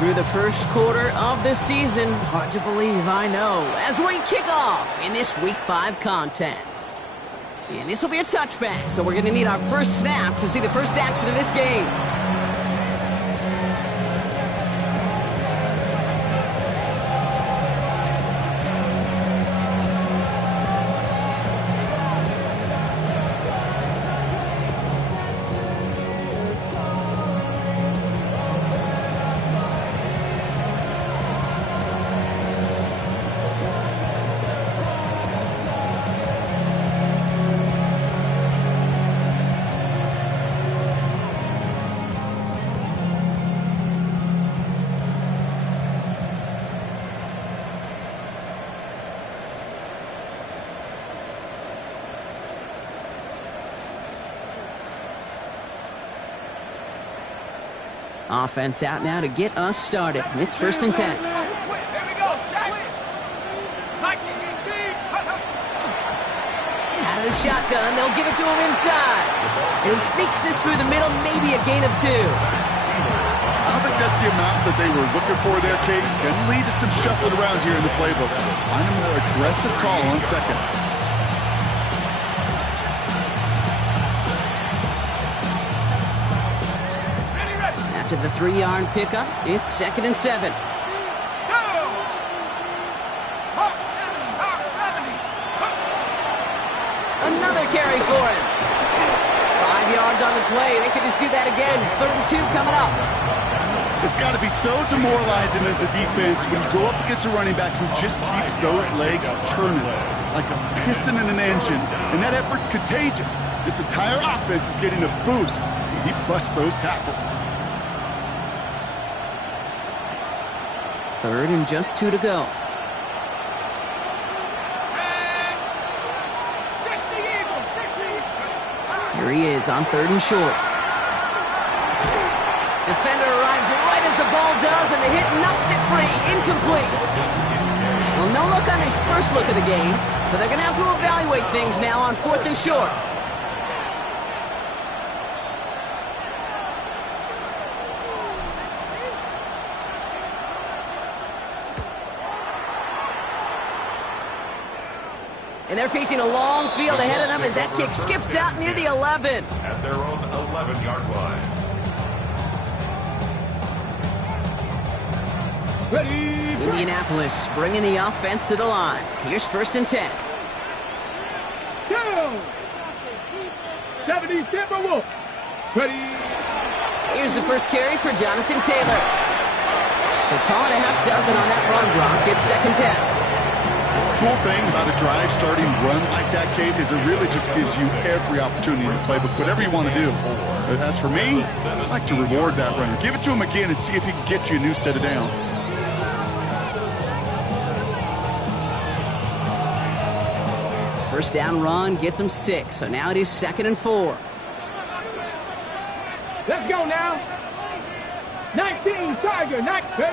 Through the first quarter of the season, hard to believe, I know, as we kick off in this Week 5 contest. And this will be a touchback, so we're going to need our first snap to see the first action of this game. Offense out now to get us started. It's 1st and 10. Here we go, Out of the shotgun, they'll give it to him inside. And he sneaks this through the middle, maybe a gain of 2. I don't think that's the amount that they were looking for there, Kate. Going to lead to some shuffling around here in the playbook. Find a more aggressive call on second. To the 3-yard pickup, it's 2nd and 7. Another carry for him. 5 yards on the play. They could just do that again. 3rd and 2 coming up. It's got to be so demoralizing as a defense when you go up against a running back who just keeps those legs churning like a piston in an engine, and that effort's contagious. This entire offense is getting a boost when he busts those tackles. 3rd and just 2 to go. Here he is on 3rd and short. Defender arrives right as the ball does, and the hit knocks it free. Incomplete. Well, no look on his first look of the game, so they're going to have to evaluate things now on 4th and short. And they're facing a long field ahead of them as that kick skips out near the 11. At their own 11-yard line. Indianapolis bringing the offense to the line. Here's 1st and 10. Down. 70 Timberwolves. Ready. Here's the first carry for Jonathan Taylor. So call it a half dozen on that run block. It's 2nd 10. Cool thing about a drive starting run like that, Kate, is it really just gives you every opportunity in the playbook, whatever you want to do. But as for me, I like to reward that runner. Give it to him again and see if he can get you a new set of downs. First down run gets him 6, so now it is 2nd and 4. Let's go now. 19 Tiger, 19.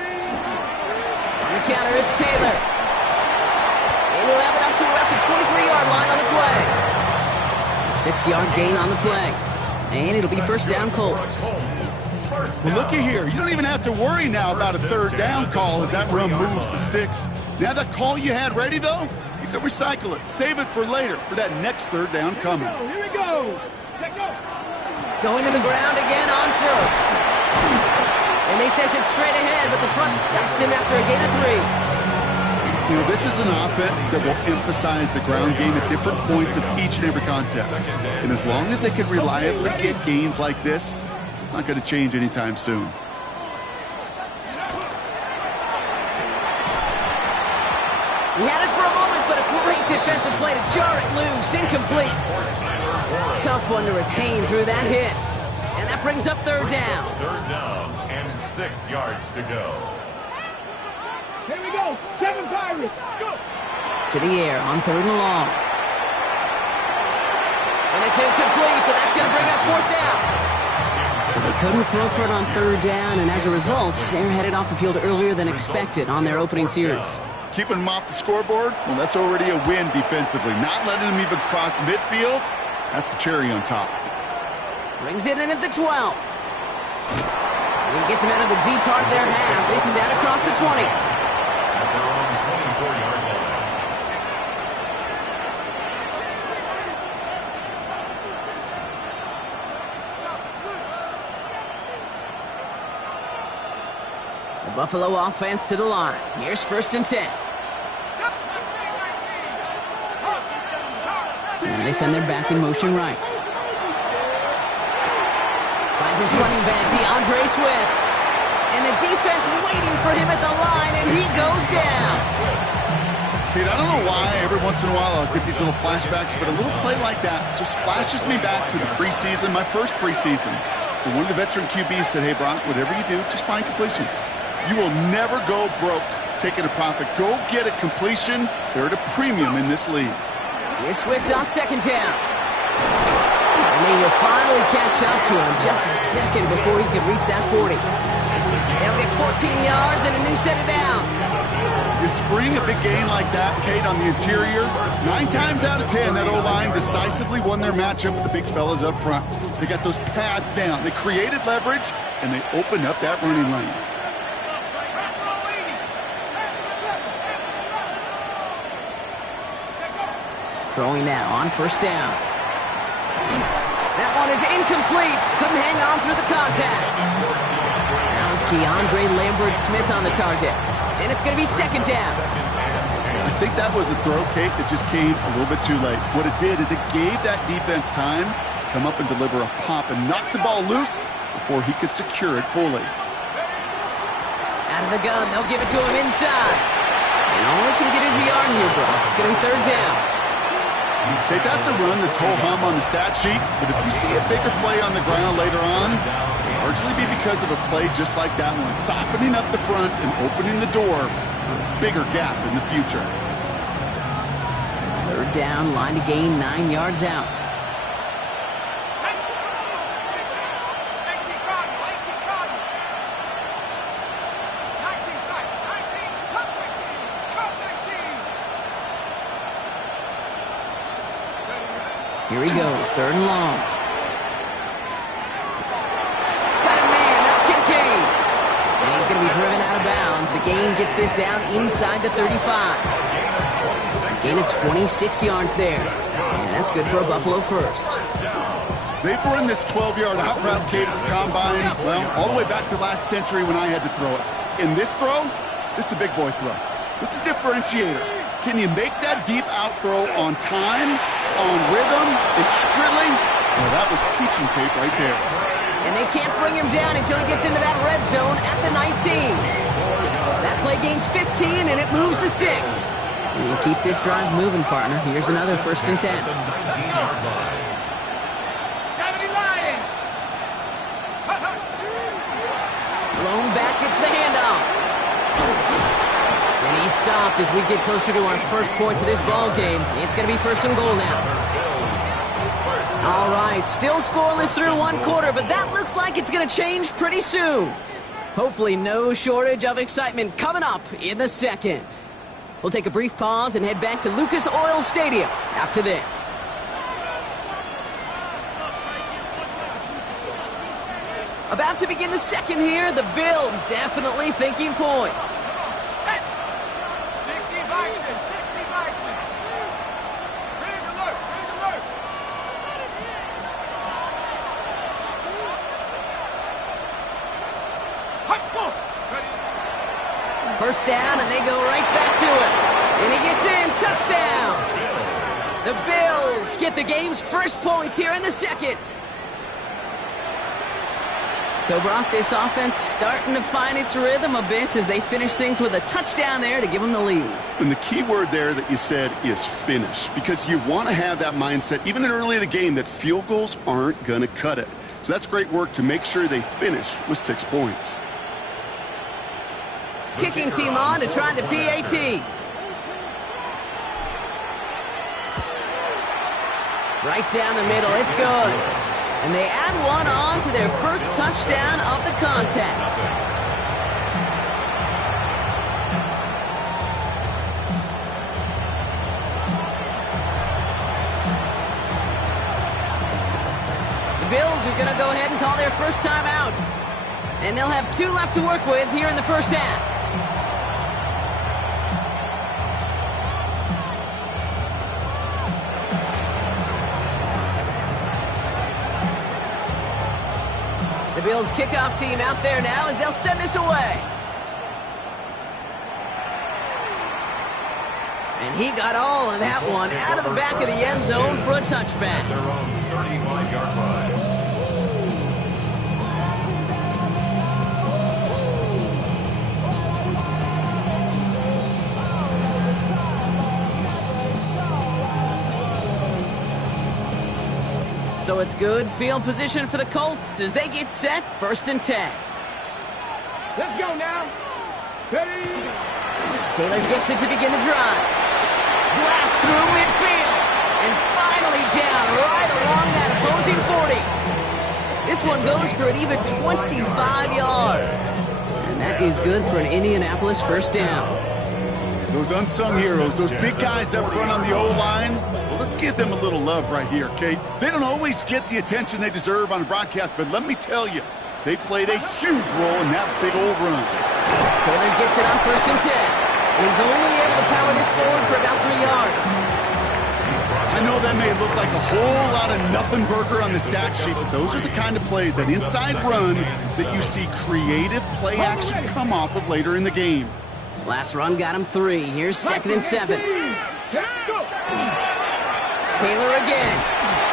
On the counter, it's Taylor. And he'll have it up to about the 23-yard line on the play. 6-yard gain on the play. And it'll be 1st down Colts. Well, looky here. You don't even have to worry now about a 3rd down call as that run moves the sticks. Now that call you had ready, though, you can recycle it. Save it for later, for that next 3rd down coming. Here we go. Let's go. Going to the ground again on 1st. And they sent it straight ahead, but the front stops him after a gain of 3. You know, this is an offense that will emphasize the ground game at different points of each and every contest. And as long as they can reliably get gains like this, it's not going to change anytime soon. He had it for a moment, but a great defensive play to jar it loose. Incomplete. Tough one to retain through that hit. And that brings up 3rd down. 3rd down and 6 yards to go. Here we go. 7 Pirates. Go. To the air on 3rd and long. And it's incomplete, so that's going to bring up 4th down. So they couldn't throw for it on 3rd down, and as a result, they're headed off the field earlier than expected on their opening series. Keeping them off the scoreboard, well, that's already a win defensively. Not letting them even cross midfield, that's the cherry on top. Brings it in at the 12. He gets him out of the deep part of their half. This is out across the 20. At their own 24-yard line. The Buffalo offense to the line. Here's 1st and 10. Now they send their back in motion right. Finds his running back, DeAndre Swift. And the defense waiting for him at the line, and he goes down. Kate, I don't know why every once in a while I'll get these little flashbacks, but a little play like that just flashes me back to the preseason, my first preseason. And one of the veteran QBs said, hey, Brock, whatever you do, just find completions. You will never go broke taking a profit. Go get a completion. They're at a premium in this league. Here's Swift on 2nd down. And they will finally catch up to him just a second before he could reach that 40. They'll get 14 yards and a new set of downs. You spring a big gain like that, Kate, on the interior, 9 times out of 10, that O-line decisively won their matchup with the big fellas up front. They got those pads down. They created leverage, and they opened up that running lane. Throwing now on 1st down. That one is incomplete. Couldn't hang on through the contact. Now it's Keandre Lambert-Smith on the target. And it's going to be 2nd down. I think that was a throw, Kate, that just came a little bit too late. What it did is it gave that defense time to come up and deliver a pop and knock the ball loose before he could secure it fully. Out of the gun, they'll give it to him inside. And only can get his yard here, bro. It's going to be 3rd down. Okay, that's a run that's ho-hum on the stat sheet, but if you see a bigger play on the ground later on, it'll largely be because of a play just like that one, softening up the front and opening the door for a bigger gap in the future. 3rd down, line to gain 9 yards out. Here he goes, 3rd and long. Got a man, that's Kincaid. And he's going to be driven out of bounds. The gain gets this down inside the 35. A gain of 26 yards there. And that's good for a Buffalo first. They've run this 12-yard out route, Kate, at the combine, well, all the way back to last century when I had to throw it. In this throw, this is a big boy throw. This is a differentiator. Can you make that deep out throw on time, on rhythm, and accurately? Well, that was teaching tape right there. And they can't bring him down until he gets into that red zone at the 19. That play gains 15, and it moves the sticks. And you keep this drive moving, partner. Here's another 1st and 10. 70 Lions. Blown back, it's the handoff. And he's stopped as we get closer to our first point to this ball game. It's going to be 1st and goal now. All right, still scoreless through 1 quarter, but that looks like it's going to change pretty soon. Hopefully no shortage of excitement coming up in the 2nd. We'll take a brief pause and head back to Lucas Oil Stadium after this. About to begin the 2nd here, the Bills definitely thinking points. 60 Bison. Ready to look. First down, and they go right back to it. And he gets in, touchdown. The Bills get the game's first points here in the 2nd. So, Brock, this offense starting to find its rhythm a bit as they finish things with a touchdown there to give them the lead. And the key word there that you said is finish, because you want to have that mindset, even early in the game, that field goals aren't going to cut it. So that's great work to make sure they finish with 6 points. Kicking team on to try the PAT. Right down the middle, it's good. And they add one on to their first touchdown of the contest. The Bills are going to go ahead and call their first time out. And they'll have 2 left to work with here in the first half. The Bills kickoff team out there now as they'll send this away. And he got all of that one out of the back of the end zone for a touchback. Their own 35-yard line. So it's good field position for the Colts as they get set, 1st and 10. Let's go now. Ready? Taylor gets it to begin the drive. Blast through midfield. And finally down right along that opposing 40. This one goes for an even 25 yards. And that is good for an Indianapolis first down. Those unsung heroes, those big guys up front on the O-line, well, let's give them a little love right here, okay? They don't always get the attention they deserve on the broadcast, but let me tell you, they played a huge role in that big old run. Taylor gets it on 1st and 10. And he's only able to power this forward for about 3 yards. I know that may look like a whole lot of nothing burger on the stat sheet, but those are the kind of plays, that inside run, that you see creative play action come off of later in the game. Last run got him 3. Here's 2nd and 7. Taylor again.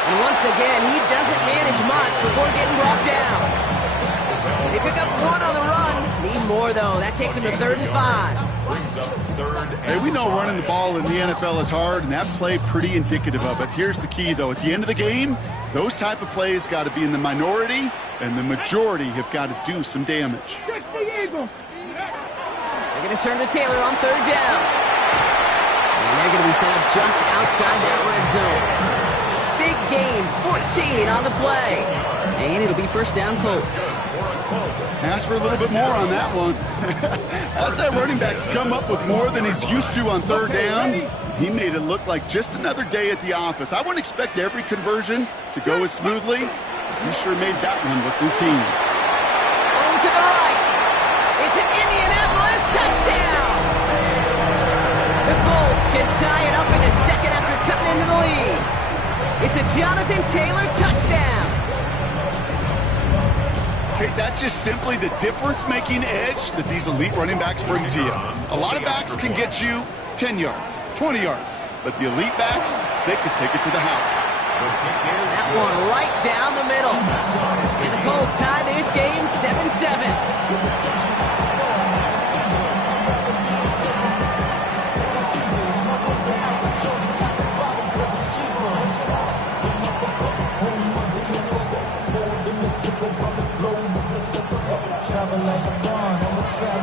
And once again, he doesn't manage much before getting brought down. They pick up 1 on the run. Need more, though. That takes him to 3rd and 5. Hey, we know running the ball in the NFL is hard, and that play pretty indicative of it. Here's the key, though. At the end of the game, those type of plays got to be in the minority, and the majority have got to do some damage. They're going to turn to Taylor on 3rd down. And they're going to be set up just outside that red zone. Big gain, 14 on the play. And it'll be first down Colts. Ask for a little bit more on that one. How's that running back to come up with more than he's used to on 3rd down? He made it look like just another day at the office. I wouldn't expect every conversion to go as smoothly. He sure made that one look routine. Home to the right. It's an Indianapolis touchdown. The Colts can tie it up in the second after cutting into the lead. It's a Jonathan Taylor touchdown. Okay, that's just simply the difference-making edge that these elite running backs bring to you. A lot of backs can get you 10 yards, 20 yards, but the elite backs, they could take it to the house. That one right down the middle. And the Colts tie this game 7-7.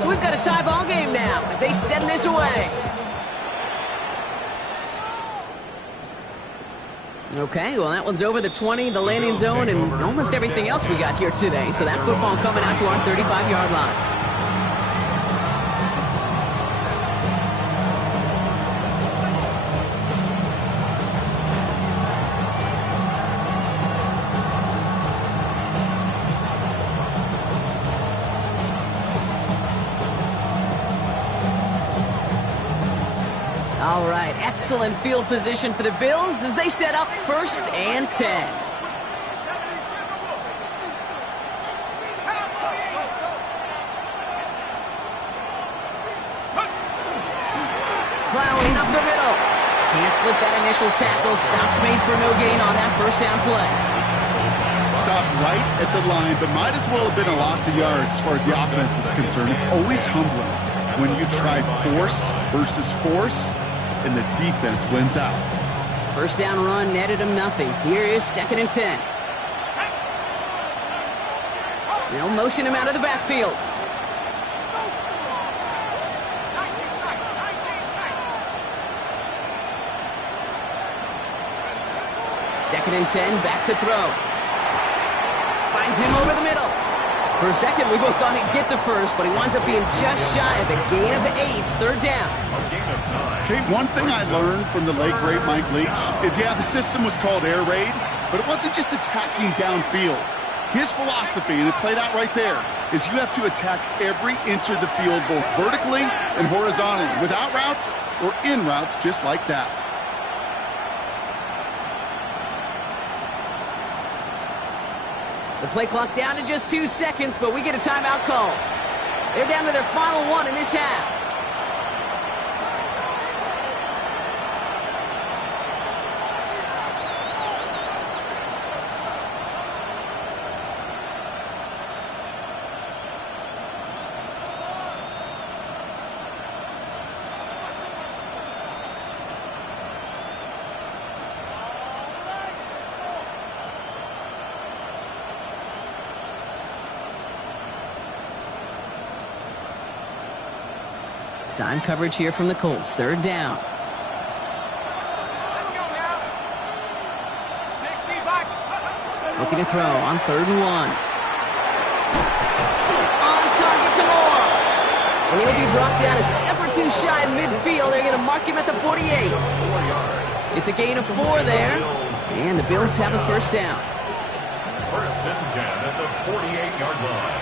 So we've got a tie ball game now as they send this away. Okay, well, that one's over the 20, the landing zone, and almost everything else we got here today. So that football coming out to our 35-yard line. All right, excellent field position for the Bills as they set up 1st and 10. Plowing up the middle. Can't slip that initial tackle. Stops made for no gain on that first down play. Stopped right at the line, but might as well have been a loss of yards as far as the offense is concerned. It's always humbling when you try force versus force, and the defense wins out. First down run netted him nothing. Here is 2nd and 10. They'll motion him out of the backfield. Second and 10, back to throw. Finds him over the middle. For a second, we both thought he'd get the first, but he winds up being just shy of a gain of 8, 3rd down. Okay, one thing I learned from the late, great Mike Leach is, yeah, the system was called air raid, but it wasn't just attacking downfield. His philosophy, and it played out right there, is you have to attack every inch of the field, both vertically and horizontally, without routes or in routes, just like that. The play clock down to just 2 seconds, but we get a timeout call. They're down to their final one in this half. Dime coverage here from the Colts. Third down. Looking to throw on 3rd and 1. On target to Moore. And he'll be brought down a step or two shy of midfield. They're going to mark him at the 48. It's a gain of 4 there. And the Bills have a first down. 1st and 10 at the 48-yard line.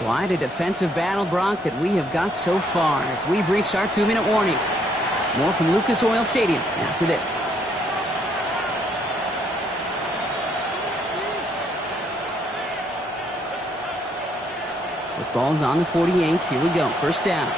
Quite a defensive battle, Brock, that we have got so far as we've reached our 2-minute warning. More from Lucas Oil Stadium after this. Football's on the 48. Here we go. First down.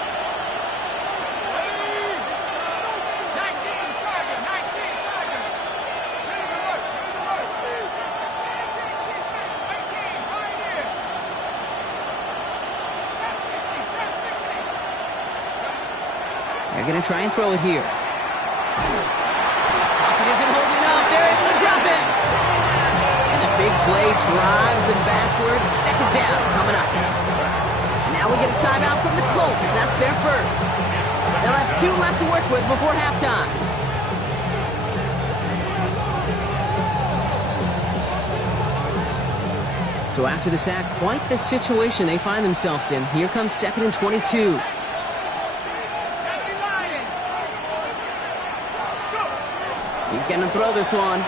They're going to try and throw it here. Pocket isn't holding up. They're able to drop it. And the big play drives them backwards. 2nd down coming up. Now we get a timeout from the Colts. That's their first. They'll have 2 left to work with before halftime. So after the sack, quite the situation they find themselves in. Here comes 2nd and 22. He's going to throw this one. An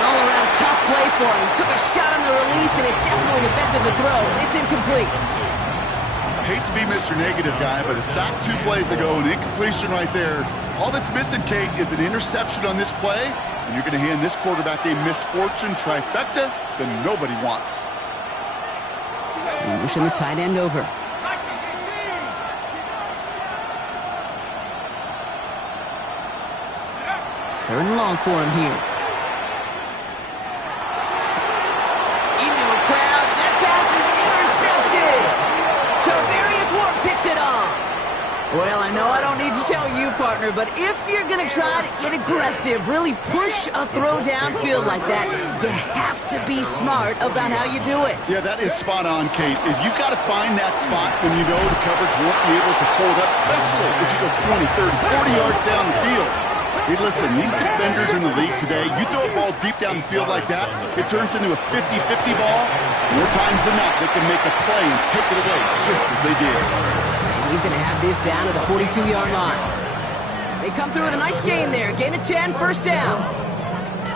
all-around tough play for him. He took a shot on the release, and it definitely affected the throw. It's incomplete. I hate to be Mr. Negative guy, but a sack 2 plays ago, an incompletion right there. All that's missing, Kate, is an interception on this play, and you're going to hand this quarterback a misfortune trifecta that nobody wants. And pushing the tight end over. 3rd and long for him here. Into a crowd, and that pass is intercepted. Tarvarius Ward picks it off. Well, I know I don't need to tell you, partner, but if you're going to try to get aggressive, really push a throw downfield like that, you have to be smart about how you do it. Yeah, that is spot on, Kate. If you've got to find that spot when you know the coverage won't be able to hold up, especially as you go 20, 30, 40 yards down the field. Hey, listen, these defenders in the league today, you throw a ball deep down the field like that, it turns into a 50-50 ball. More times than not, they can make a play and take it away, just as they did. And he's going to have this down to the 42-yard line. They come through with a nice gain there. Gain of 10, first down.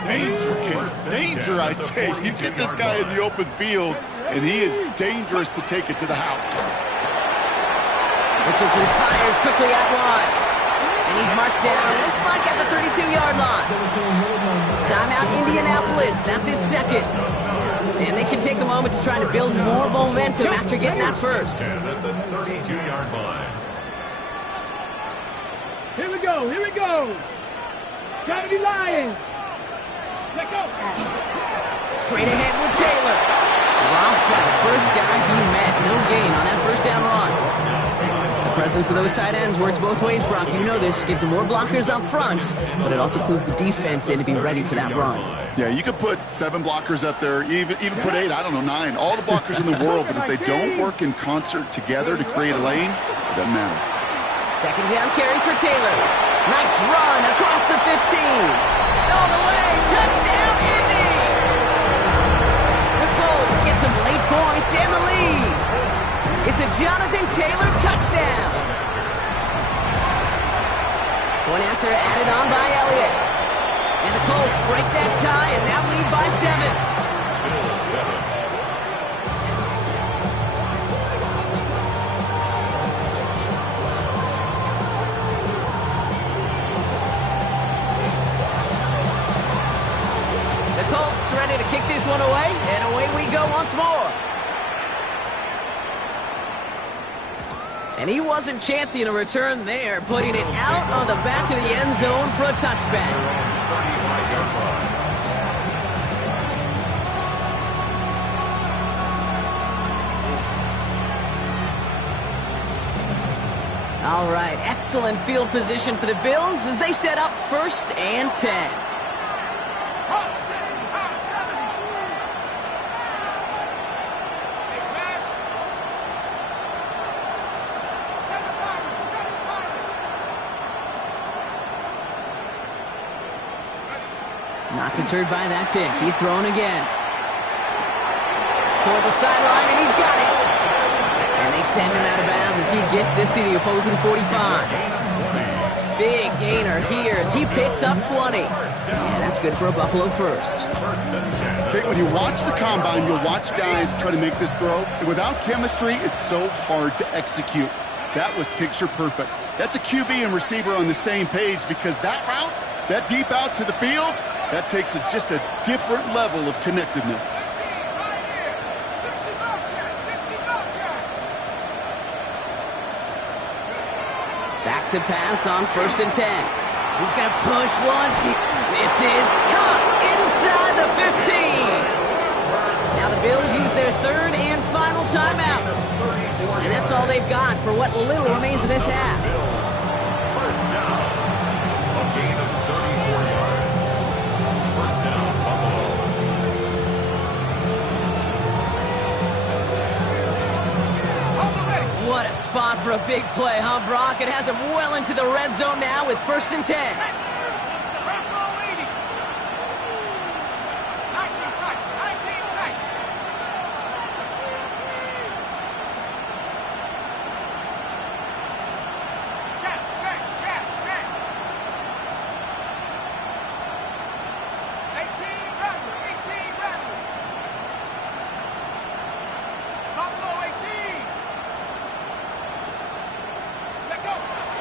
Danger, Kate. Danger, I say. You get this guy in the open field, and he is dangerous to take it to the house. Richardson fires quickly out wide. And he's marked down, looks like at the 32-yard line. Timeout, Indianapolis. That's its 2nd. And they can take a moment to try to build more momentum after getting that first. At the 32-yard line. Here we go, here we go. Gotta be lying. Let go. Straight ahead with Taylor. Drops by the first guy he met. No gain on that first down run. The presence of those tight ends works both ways, Brock. You know this. Gives them more blockers up front, but it also clues the defense in to be ready for that run. Yeah, you could put 7 blockers up there, even put 8, I don't know, 9. All the blockers in the world, but if they don't work in concert together to create a lane, it doesn't matter. 2nd down carry for Taylor. Nice run across the 15. All the way. Touchdown, Indy. The Colts get some late points and the lead. It's a Jonathan Taylor touchdown. Point after added on by Elliott. And the Colts break that tie and now lead by 7. Bills 7. The Colts ready to kick this one away, and away we go once more. And he wasn't chancing a return there, putting it out on the back of the end zone for a touchback. 35-yard line. All right, excellent field position for the Bills as they set up 1st and 10. Not deterred by that pick. He's throwing again. Toward the sideline, and he's got it. And they send him out of bounds as he gets this to the opposing 45. Big gainer here as he picks up 20. Yeah, that's good for a Buffalo first. Okay, when you watch the combine, you'll watch guys try to make this throw. And without chemistry, it's so hard to execute. That was picture perfect. That's a QB and receiver on the same page because that route, that deep out to the field, that takes just a different level of connectedness. Back to pass on 1st and 10. He's going to push one deep. This is caught inside the 15. Now the Bills use their 3rd and final timeout. And that's all they've got for what little remains of this half. First down. A gain of 34 yards. First down, Buffalo. What a spot for a big play, huh, Brock? It has him well into the red zone now with 1st and 10.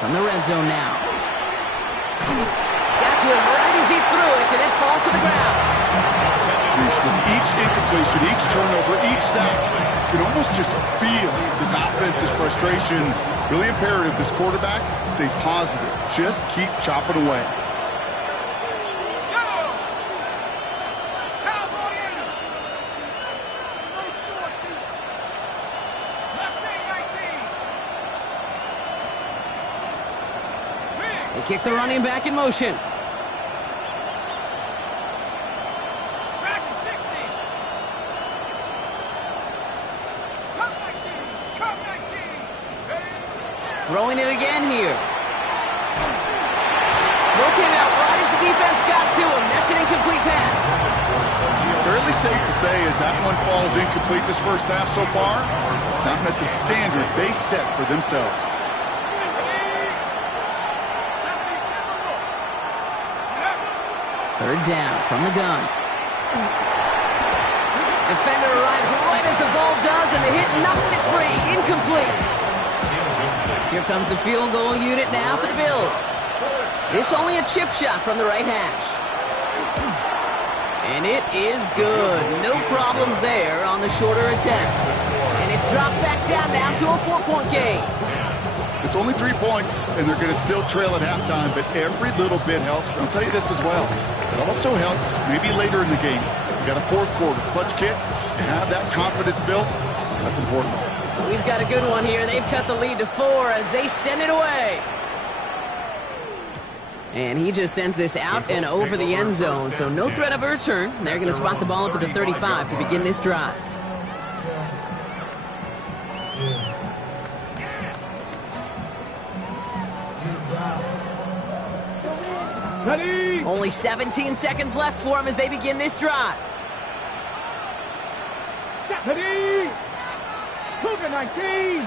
From the red zone now. Got to him right as he threw it, and it falls to the ground. With each incompletion, each turnover, each sack, you can almost just feel this offense's frustration. Really imperative, this quarterback, stay positive. Just keep chopping away. Kick the running back in motion. Throwing it again here. Throw came out right as the defense got to him. That's an incomplete pass. Fairly safe to say as that one falls incomplete this first half so far, it's not met the standard they set for themselves. 3rd down from the gun. Defender arrives right as the ball does, and the hit knocks it free. Incomplete. Here comes the field goal unit now for the Bills. It's only a chip shot from the right hash. And it is good. No problems there on the shorter attempt. And it's dropped back down now to a 4-point game. It's only 3 points, and they're going to still trail at halftime, but every little bit helps. I'll tell you this as well. It also helps maybe later in the game. You got a 4th quarter clutch kick. To have that confidence built, that's important. We've got a good one here. They've cut the lead to 4 as they send it away. And he just sends this out and over the end zone, so no threat of a return. They're going to spot the ball up at the 35 to begin this drive. Ready? Only 17 seconds left for him as they begin this drive. Ready? Cougar 19.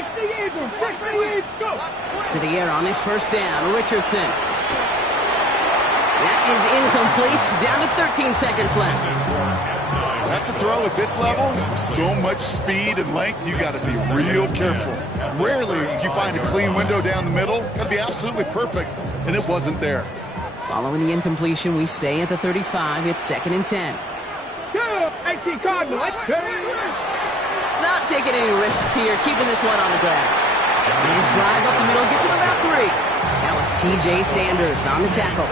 60 Eagles, 60 Eagles, go! To the air on this first down. Richardson. That is incomplete. Down to 13 seconds left. That's a throw at this level. So much speed and length, you got to be real careful. Rarely do you find a clean window down the middle. Got to be absolutely perfect, and it wasn't there. Following the incompletion, we stay at the 35. It's 2nd and 10. Go! 18 Cardinals, Not taking any risks here, keeping this one on the ground. Nice drive up the middle, gets him about 3. That was T.J. Sanders on the tackle.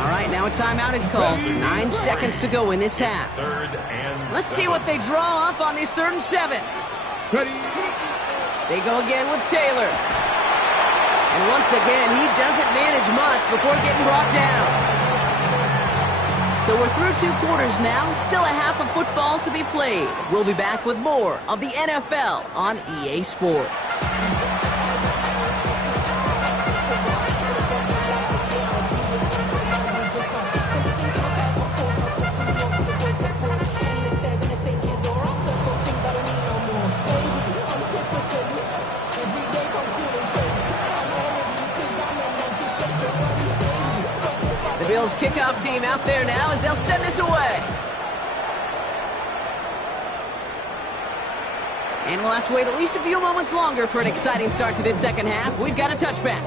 All right, now a timeout is called. 9 seconds to go in this half. Let's see what they draw up on this 3rd and 7. Ready? They go again with Taylor. And once again, he doesn't manage much before getting brought down. So we're through 2 quarters now. Still a half of football to be played. We'll be back with more of the NFL on EA Sports. The Bills kickoff team out there now as they'll send this away. And we'll have to wait at least a few moments longer for an exciting start to this second half. We've got a touchback.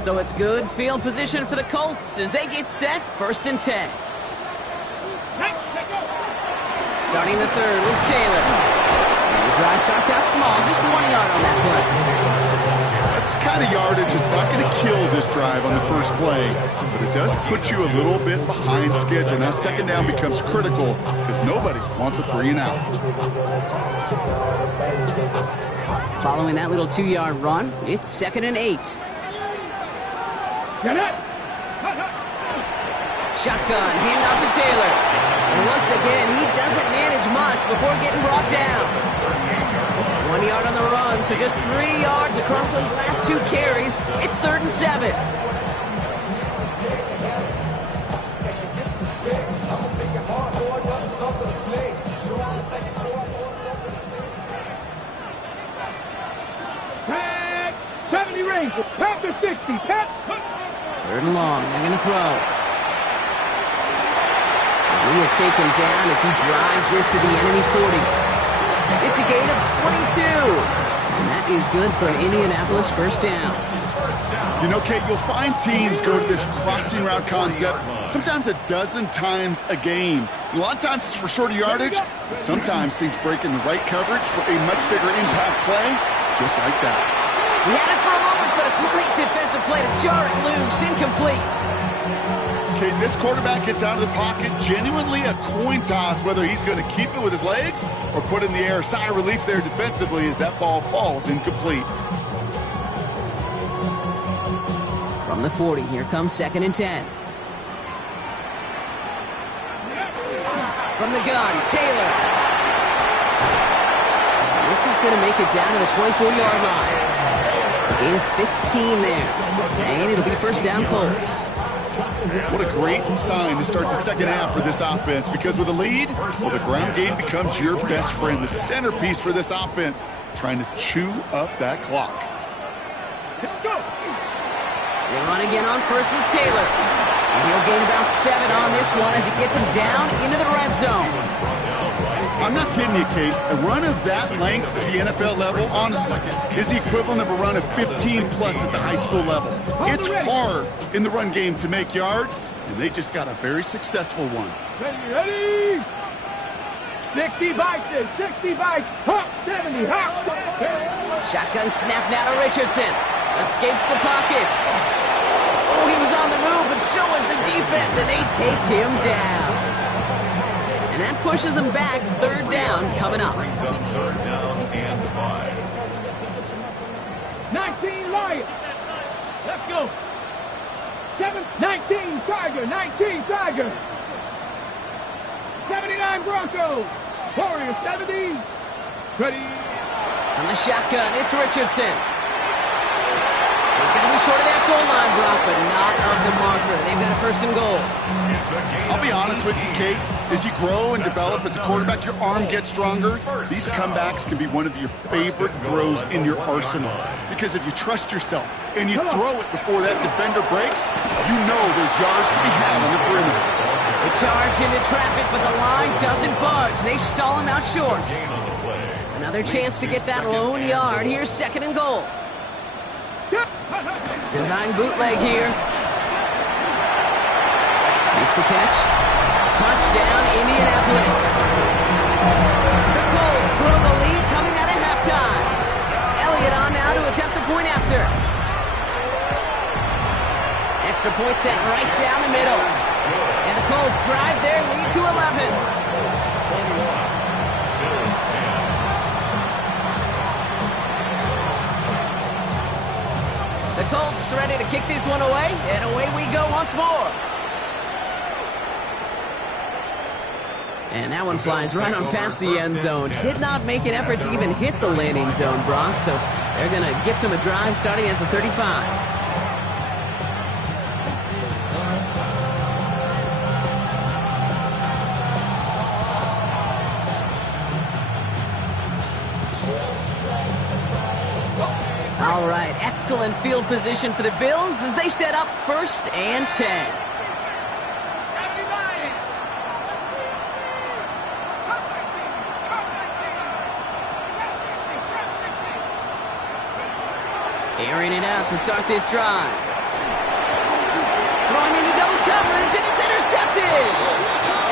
So it's good field position for the Colts as they get set, 1st and 10. Starting the 3rd with Taylor. And the drive starts out small, just 1 yard on that play. That's the kind of yardage that's not going to kill this drive on the first play, but it does put you a little bit behind schedule. Now 2nd down becomes critical because nobody wants a 3 and out. Following that little 2-yard run, it's 2nd and 8. Get it! Shotgun, handoff to Taylor. And once again, he doesn't manage much before getting brought down. 1 yard on the run, so just 3 yards across those last 2 carries. It's 3rd and 7. Pass! 70 Rangers, pass to 60, pass! 3rd and long, they're going to throw. He is taken down as he drives this to the enemy 40. It's a gain of 22. And that is good for an Indianapolis 1st down. You know, Kate, you'll find teams go to this crossing route concept sometimes a dozen times a game. A lot of times it's for shorter yardage, but sometimes teams break in the right coverage for a much bigger impact play, just like that. He had it for a moment, but a great defensive play to jar it loose, incomplete. Okay, this quarterback gets out of the pocket, genuinely a coin toss whether he's going to keep it with his legs or put it in the air. Sigh of relief there defensively as that ball falls incomplete. From the 40, here comes 2nd and 10. From the gun, Taylor. This is going to make it down to the 24-yard line. A gain of 15 there. And it'll be 1st down Colts. What a great sign to start the second half for this offense, because with a lead, well, the ground game becomes your best friend, the centerpiece for this offense, trying to chew up that clock. Let's go! They run again on first with Taylor. And he'll gain about 7 on this one as he gets him down into the red zone. I'm not kidding you, Kate. A run of that length at the NFL level, honestly, is the equivalent of a run of 15-plus at the high school level. It's hard in the run game to make yards, and they just got a very successful one. Ready, ready! 60 bites, 60 bites, hop, 70, hop. Shotgun snap now to Richardson. Escapes the pocket. Oh, he was on the move, but so was the defense, and they take him down. And that pushes them back. 3rd down coming up. 3rd down and 5. 19 Lions. Let's go. 19 Tiger, 19 Tiger. 79 Broncos. Warriors 70. Ready. On the shotgun, it's Richardson. He's going to be short of that goal line, Brock, but not of the marker. They've got a 1st and goal. I'll be honest with you, Kate. As you grow and develop as a quarterback, your arm gets stronger. These comebacks can be one of your favorite throws in your arsenal. Because if you trust yourself and you throw it before that defender breaks, you know there's yards to be had on the perimeter. They charge into traffic, but the line doesn't budge. They stall him out short. Another chance to get that lone yard. Here's 2nd and goal. Design bootleg here. Makes the catch. Touchdown, Indianapolis. The Colts grow the lead coming out of halftime. Elliott on now to attempt the point after. Extra point set right down the middle. And the Colts drive their lead to 11. The Colts ready to kick this one away, and away we go once more. And that one flies right on past the end zone. Did not make an effort to even hit the landing zone, Brock, so they're going to gift him a drive starting at the 35. All right, excellent field position for the Bills as they set up 1st and 10. Airing it out to start this drive. Throwing into double coverage, and it's intercepted!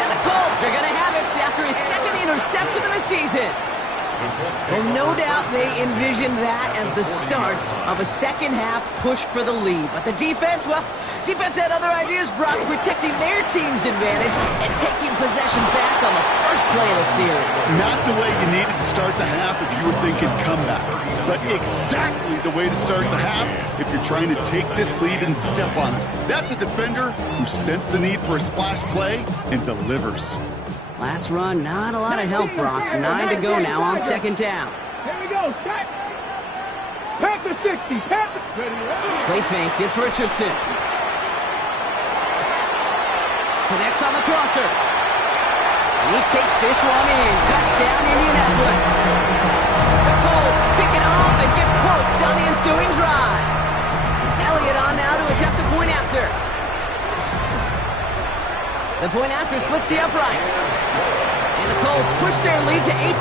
And the Colts are going to have it after his 2nd interception of the season. Well, no doubt they envisioned that as the start of a second-half push for the lead. But the defense, well, defense had other ideas, Brock, protecting their team's advantage and taking possession back on the first play of the series. Not the way you needed to start the half if you were thinking comeback, but exactly the way to start the half if you're trying to take this lead and step on it. That's a defender who sensed the need for a splash play and delivers. Last run, not a lot of help, Brock. 9 to go now on 2nd down. Here we go, set. Panther 60, Panther. Play fake, it's Richardson. Connects on the crosser. And he takes this one in. Touchdown, Indianapolis. The Colts pick it off and get points on the ensuing drive. Elliott on now to attempt the point after. The point after splits the uprights. And the Colts push their lead to 18.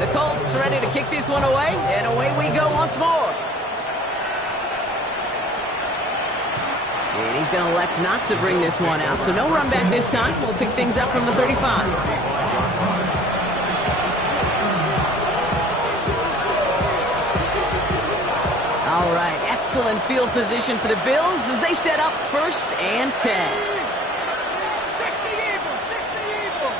The Colts ready to kick this one away, and away we go once more. And he's going to elect not to bring this one out, so no run back this time. We'll pick things up from the 35. All right, excellent field position for the Bills as they set up 1st and 10. 60 evil, 60 evil.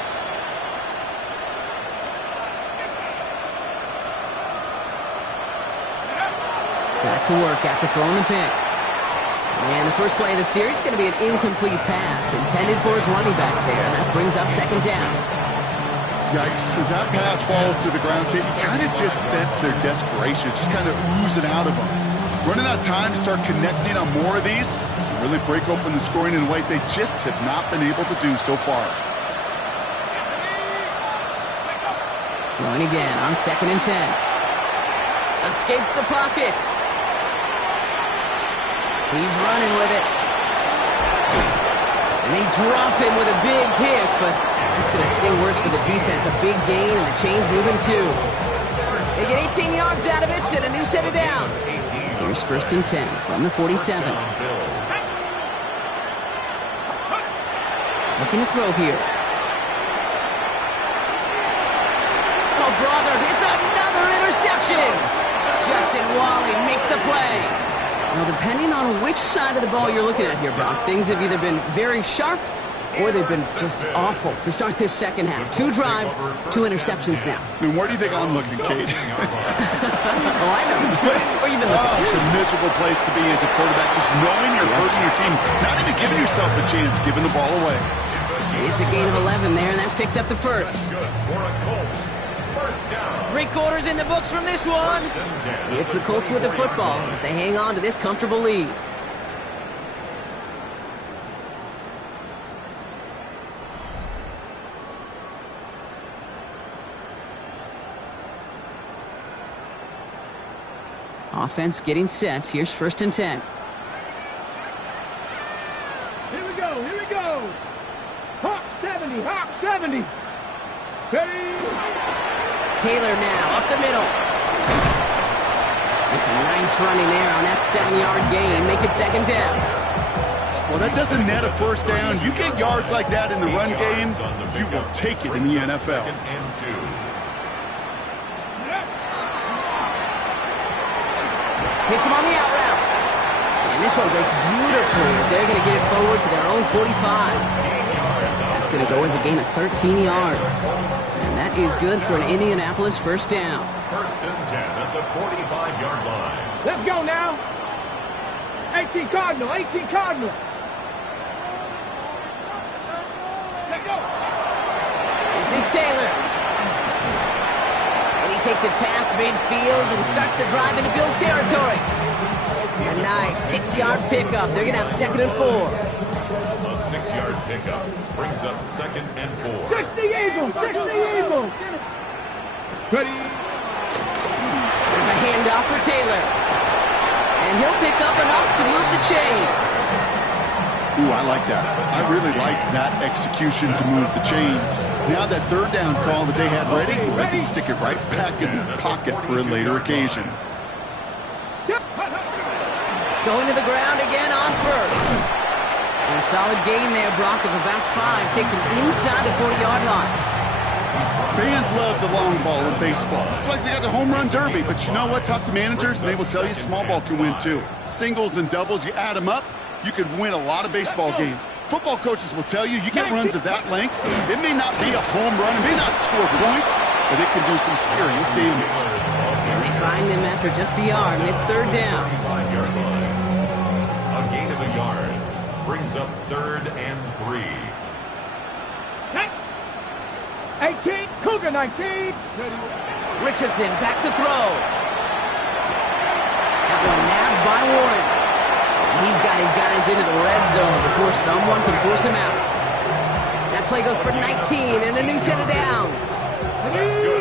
Back to work after throwing the pick. And the first play of the series is going to be an incomplete pass intended for his running back there, and that brings up 2nd down. Yikes, as that pass falls to the ground, Kate, you kind of just sense their desperation, just kind of oozing out of them. Running out of time to start connecting on more of these, really break open the scoring in a way they just have not been able to do so far. Throwing again on 2nd and 10. Escapes the pocket. He's running with it. And they drop him with a big hit, but it's going to sting worse for the defense. A big gain, and the chain's moving too. They get 18 yards out of it and a new set of downs. Here's 1st and 10 from the 47. Looking to throw here. Oh, brother, it's another interception. Justin Wally makes the play. Now, depending on which side of the ball you're looking at here, Brock, things have either been very sharp Boy, they've been just awful to start this second half. 2 drives, 2 interceptions now. I mean, where do you think I'm looking, Kate? Oh, I know. Where you been looking? It's a miserable place to be as a quarterback, just knowing you're hurting your team, not even giving yourself a chance, giving the ball away. It's a gain of 11 there, and that picks up the first. Good for a Colts. First down. 3 quarters in the books from this one. It's the Colts with the football as they hang on to this comfortable lead. Offense getting set. Here's 1st and 10. Here we go, here we go. Hawk 70, Hawk 70. Steady. Taylor now up the middle. That's a nice running there on that 7-yard gain. Make it 2nd down. Well, that doesn't net a first down. You get yards like that in the run game, you will take it in the NFL. 2nd and 2. Hits him on the out route. And this one breaks beautifully as they're going to get it forward to their own 45. That's going to go as a gain of 13 yards. And that is good for an Indianapolis 1st down. 1st and 10 at the 45-yard line. Let's go now. 18 Cardinal, 18 Cardinal. Let's go. This is Taylor. And he takes it past midfield and starts the drive into Bills territory. A nice 6-yard pickup. They're going to have 2nd and 4. A 6-yard pickup brings up 2nd and 4. 60 Eagles, 60 Eagles. Ready. There's a handoff for Taylor. And he'll pick up enough to move the chains. Ooh, I like that. I really like that execution to move the chains. Now that 3rd down call that they had ready, well, they can stick it right back in the pocket for a later occasion. Going to the ground again on 1st. And a solid gain there, Brock, of about 5. Takes him inside the 40-yard line. Fans love the long ball in baseball. It's like they got the home run derby, but you know what? Talk to managers, and they will tell you small ball can win too. Singles and doubles, you add them up, you could win a lot of baseball games. Football coaches will tell you get runs of that length. It may not be a home run, it may not score points, but it can do some serious damage. And they find him after just a yard, and it's 3rd down. 5-yard line. A gain of a yard brings up 3rd and 3. 18, Cougar 19. Richardson back to throw. That one nabbed by Warren. And he's got his guys into the red zone before someone can force him out. That play goes for 19 and a new set of downs.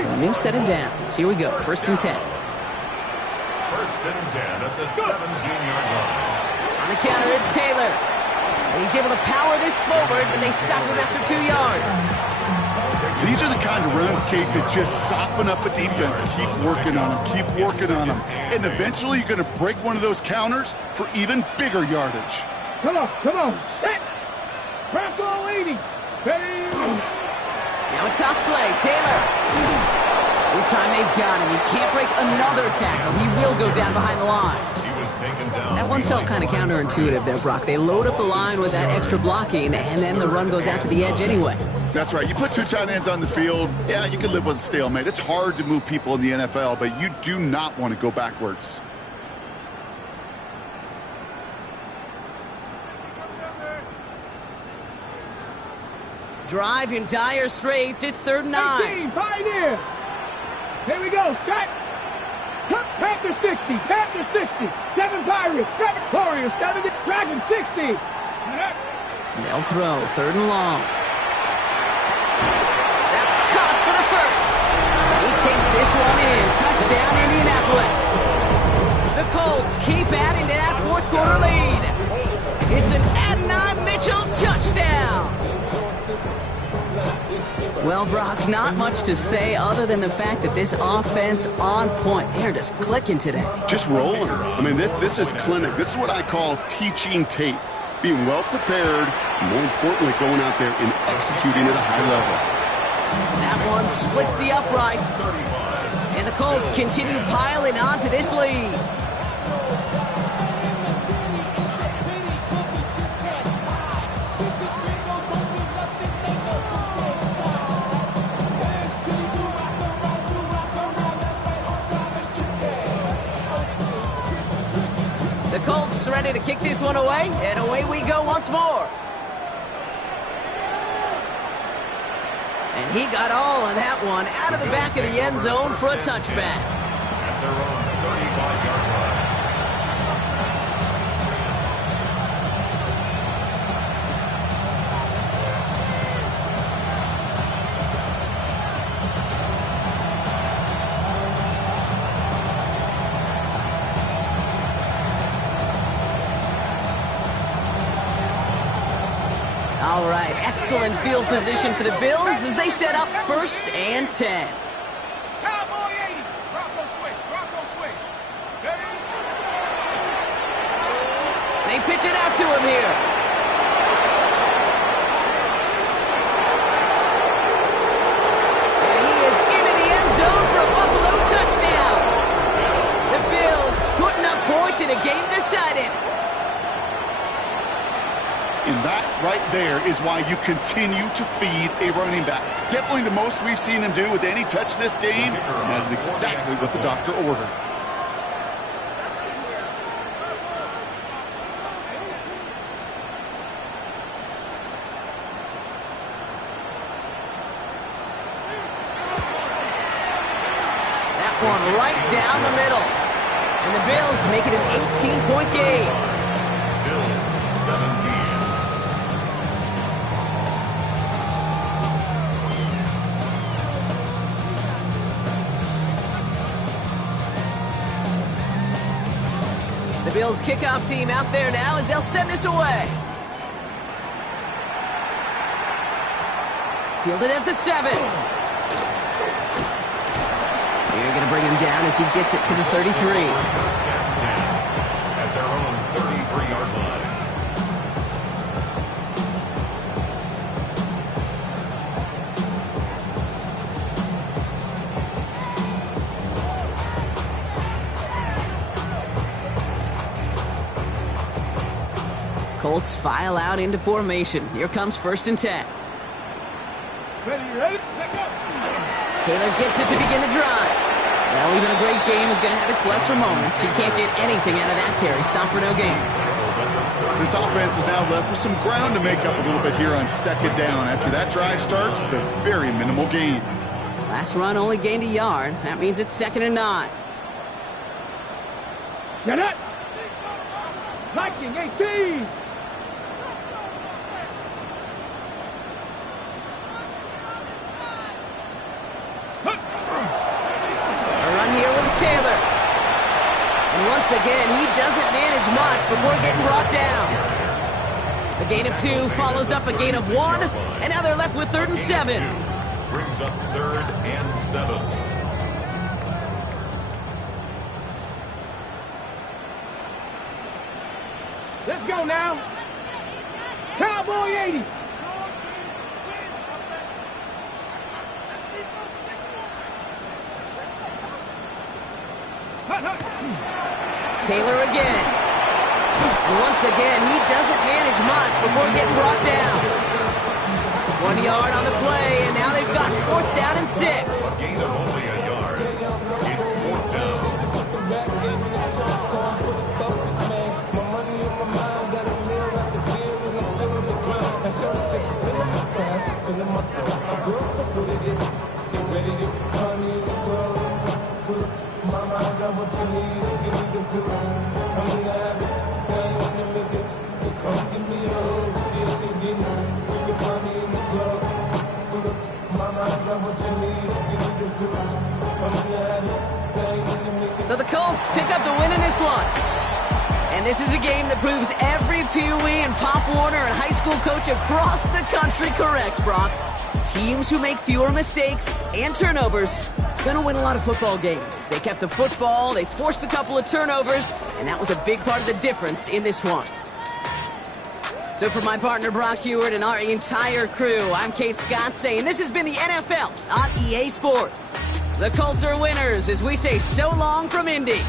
So a new set of downs. Here we go. 1st and 10. 1st and 10 at the 17-yard line. On the counter, it's Taylor. And he's able to power this forward, but they stop him after 2 yards. These are the kind of runs, Kate, that just soften up a defense. Keep working on them, keep working on them. And eventually you're going to break one of those counters for even bigger yardage. Come on, come on. Set. Bronco 80. Ready. Now a toss play. Taylor. This time they've got him. He can't break another tackle. He will go down behind the line. He was taken down. That one felt kind of counterintuitive there, Brock. They load up the line with that extra blocking, and then the run goes out to the edge anyway. That's right. You put 2 tight ends on the field, yeah, you can live with a stalemate. It's hard to move people in the NFL, but you do not want to go backwards. Drive in dire straits. It's 3rd and 9. 18, Pioneer. Here we go. Set. Panther 60. Panther 60. 7 Pirates. 7 Warriors. 7 Dragon 60. They'll throw. 3rd and long. That's caught for the first. He takes this one in. Touchdown, Indianapolis. The Colts keep adding to that 4th quarter lead. It's an Adonai Mitchell touchdown. Well, Brock, not much to say other than the fact that this offense on point. They're just clicking today. Just rolling. I mean, this is clinic. This is what I call teaching tape. Being well prepared, and more importantly, going out there and executing at a high level. That one splits the uprights. And the Colts continue piling onto this lead. The Colts ready to kick this one away, and away we go once more. And he got all of that one out of the back of the end zone for a touchback. At their own 35-yard line. All right, excellent field position for the Bills as they set up 1st and 10. Cowboy 80. Bronco switch. Bronco switch. Steady. They pitch it out to him here. And he is into the end zone for a Buffalo touchdown. The Bills putting up points in a game decided. And that right there is why you continue to feed a running back. Definitely the most we've seen him do with any touch this game. And that's exactly what the doctor ordered. That one right down the middle. And the Bills make it an 18-point game. Bills 17. The Bills kickoff team out there now as they'll send this away. Fielded at the 7. They're going to bring him down as he gets it to the 33. First and 10 at their own 33-yard line. Colts file out into formation. Here comes 1st and 10. Ready? Pick up. Taylor gets it to begin the drive. Well, even a great game is going to have its lesser moments. He can't get anything out of that carry. Stop for no gain. This offense is now left with some ground to make up a little bit here on 2nd down. After that drive starts with a very minimal gain. Last run only gained a yard. That means it's 2nd and 9. Get it. Viking 18. A run here with Taylor. And once again, he doesn't manage much before getting brought down. A gain of 2 follows up a gain of 1, and now they're left with 3rd and 7. Brings up 3rd and 7. Let's go now. Cowboy 80. Taylor again. And once again, he doesn't manage much before getting brought down. 1 yard on the play, and now they've got 4th down and 6. A gain of only a yard. It's 4th down. So the Colts pick up the win in this one. And this is a game that proves every Pee Wee and Pop Warner and high school coach across the country correct, Brock. Teams who make fewer mistakes and turnovers gonna win a lot of football games. They kept the football, they forced a couple of turnovers, and that was a big part of the difference in this one. So for my partner Brock Hewitt and our entire crew, I'm Kate Scott saying this has been the NFL on EA Sports. The Colts are winners as we say so long from Indy.